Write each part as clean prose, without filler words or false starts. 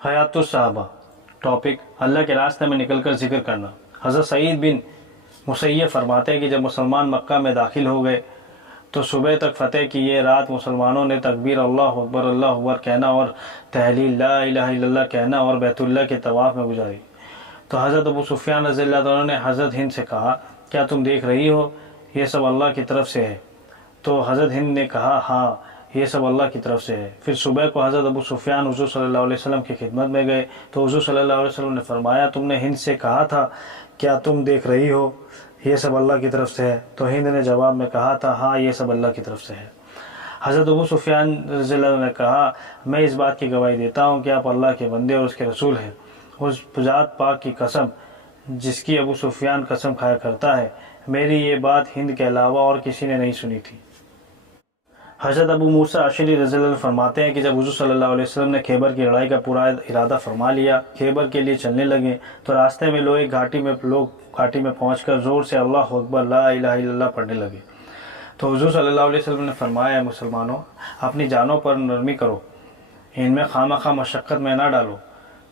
حیات الصحابہ ٹاپک اللہ کے راستے میں نکل کر ذکر کرنا۔ حضرت سعید بن مسیب فرماتے ہیں کہ جب مسلمان مکہ میں داخل ہو گئے تو صبح تک فتح کی یہ رات مسلمانوں نے تکبیر اللہ اکبر کہنا اور تحلیل لا الہ الا اللہ کہنا اور بیت اللہ کے طواف میں گزاری۔ تو حضرت ابو سفیان رضی اللہ عنہ نے حضرت ہند سے کہا کیا تم دیکھ رہی ہو یہ سب اللہ کی طرف سے ہے؟ تو حضرت ہند نے کہا ہاں یہ سب اللہ کی طرف سے ہے۔ پھر صبح کو حضرت ابو سفیان حضور صلی اللہ علیہ وسلم کی خدمت میں گئے تو حضور صلی اللہ علیہ وسلم نے فرمایا تم نے ہند سے کہا تھا کیا تم دیکھ رہی ہو یہ سب اللہ کی طرف سے ہے؟ تو ہند نے جواب میں کہا تھا ہاں یہ سب اللہ کی طرف سے ہے۔ حضرت ابو سفیان رضی اللہ عنہ نے کہا میں اس بات کی گواہی دیتا ہوں کہ آپ اللہ کے بندے اور اس کے رسول ہیں۔ اس ذات پاک کی قسم جس کی ابو سفیان قسم کھایا کرتا ہے میری یہ بات ہند کے علاوہ اور کسی نے نہیں سنی تھی۔ حضرت ابو موسیٰ اشعری رضی اللہ عنہ فرماتے ہیں کہ جب حضور صلی اللہ علیہ وسلم نے خیبر کی لڑائی کا پورا ارادہ فرما لیا، خیبر کے لیے چلنے لگے تو راستے میں لوگ گھاٹی میں پہنچ کر زور سے اللہ اکبر لا الہ الا اللہ پڑھنے لگے۔ تو حضور صلی اللہ علیہ وسلم نے فرمایا مسلمانوں اپنی جانوں پر نرمی کرو، ان میں خواہ مشقت میں نہ ڈالو،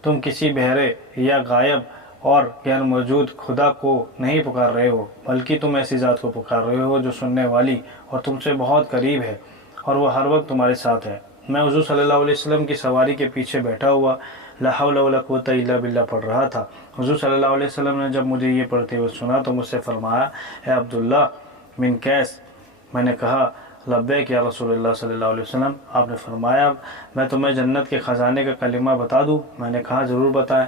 تم کسی بہرے یا غائب اور غیر موجود خدا کو نہیں پکار رہے ہو بلکہ تم ایسی ذات کو پکار رہے ہو جو سننے والی اور تم سے بہت قریب ہے اور وہ ہر وقت تمہارے ساتھ ہے۔ میں حضور صلی اللہ علیہ وسلم کی سواری کے پیچھے بیٹھا ہوا لا حول ولا قوت الا باللہ پڑھ رہا تھا۔ حضور صلی اللہ علیہ وسلم نے جب مجھے یہ پڑھتے ہوئے سنا تو مجھ سے فرمایا اے عبداللہ بن قیس، میں نے کہا لبیک یا رسول اللہ صلی اللہ علیہ وسلم۔ آپ نے فرمایا میں تمہیں جنت کے خزانے کا کلمہ بتا دوں؟ میں نے کہا ضرور بتائیں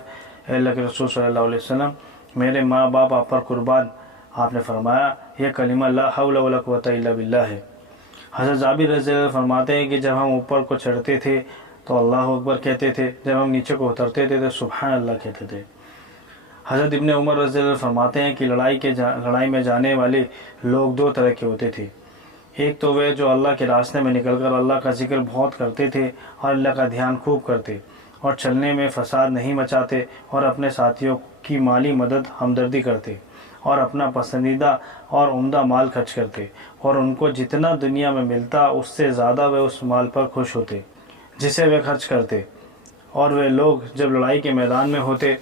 اے اللہ کے رسول صلی اللہ علیہ وسلم، میرے ماں باپ آپ پر قربان۔ آپ نے فرمایا یہ کلمہ لا حول ولا قوت الا باللہ ہے۔ حضرت جابر رضی اللہ عنہ فرماتے ہیں کہ جب ہم اوپر کو چڑھتے تھے تو اللہ اکبر کہتے تھے، جب ہم نیچے کو اترتے تھے تو سبحان اللہ کہتے تھے۔ حضرت ابن عمر رضی اللہ عنہ فرماتے ہیں کہ لڑائی میں جانے والے لوگ دو طرح کے ہوتے تھے، ایک تو وہ جو اللہ کے راستے میں نکل کر اللہ کا ذکر بہت کرتے تھے اور اللہ کا دھیان خوب کرتے اور چلنے میں فساد نہیں مچاتے اور اپنے ساتھیوں کی مالی مدد ہمدردی کرتے اور اپنا پسندیدہ اور عمدہ مال خرچ کرتے اور ان کو جتنا دنیا میں ملتا اس سے زیادہ وہ اس مال پر خوش ہوتے جسے وہ خرچ کرتے۔ اور وہ لوگ جب لڑائی کے میدان میں ہوتے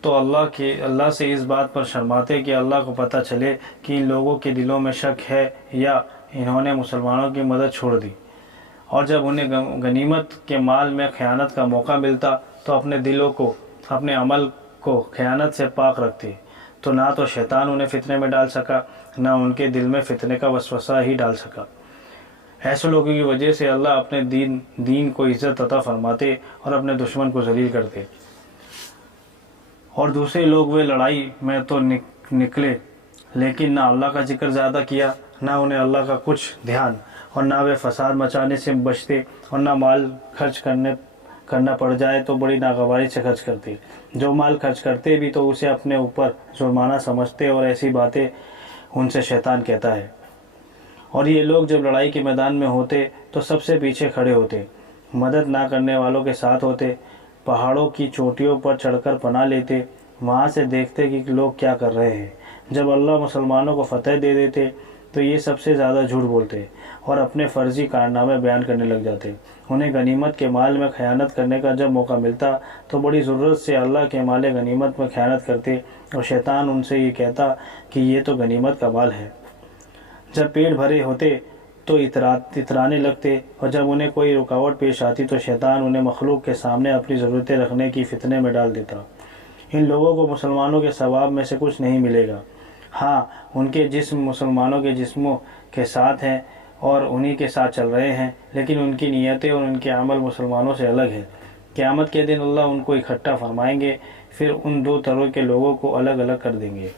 تو اللہ سے اس بات پر شرماتے کہ اللہ کو پتہ چلے کہ ان لوگوں کے دلوں میں شک ہے یا انہوں نے مسلمانوں کی مدد چھوڑ دی۔ اور جب انہیں غنیمت کے مال میں خیانت کا موقع ملتا تو اپنے دلوں کو اپنے عمل کو خیانت سے پاک رکھتے، تو نہ تو شیطان انہیں فتنے میں ڈال سکا نہ ان کے دل میں فتنے کا وسوسہ ہی ڈال سکا۔ ایسے لوگوں کی وجہ سے اللہ اپنے دین کو عزت عطا فرماتے اور اپنے دشمن کو ذلیل کرتے۔ اور دوسرے لوگ وہ لڑائی میں تو نکلے لیکن نہ اللہ کا ذکر زیادہ کیا، نہ انہیں اللہ کا کچھ دھیان، اور نہ وہ فساد مچانے سے بچتے اور نہ مال خرچ کرنا پڑ جائے تو بڑی ناگواری سے خرچ کرتے۔ جو مال خرچ کرتے بھی تو اسے اپنے اوپر جرمانہ سمجھتے اور ایسی باتیں ان سے شیطان کہتا ہے۔ اور یہ لوگ جب لڑائی کے میدان میں ہوتے تو سب سے پیچھے کھڑے ہوتے، مدد نہ کرنے والوں کے ساتھ ہوتے، پہاڑوں کی چوٹیوں پر چڑھ کر پناہ لیتے، وہاں سے دیکھتے کہ لوگ کیا کر رہے ہیں۔ جب اللہ مسلمانوں کو فتح دے دیتے تو یہ سب سے زیادہ جھوٹ بولتے اور اپنے فرضی کارنامے بیان کرنے لگ جاتے۔ انہیں غنیمت کے مال میں خیانت کرنے کا جب موقع ملتا تو بڑی ضرورت سے اللہ کے مال غنیمت میں خیانت کرتے اور شیطان ان سے یہ کہتا کہ یہ تو غنیمت کا مال ہے۔ جب پیٹ بھرے ہوتے تو اترانے لگتے اور جب انہیں کوئی رکاوٹ پیش آتی تو شیطان انہیں مخلوق کے سامنے اپنی ضرورتیں رکھنے کی فتنے میں ڈال دیتا۔ ان لوگوں کو مسلمانوں کے ثواب میں سے کچھ نہیں ملے گا، ہاں ان کے جسم مسلمانوں کے جسموں کے ساتھ ہیں اور انہی کے ساتھ چل رہے ہیں، لیکن ان کی نیتیں اور ان کے عمل مسلمانوں سے الگ ہیں۔ قیامت کے دن اللہ ان کو اکٹھا فرمائیں گے، پھر ان دو طرح کے لوگوں کو الگ الگ کر دیں گے۔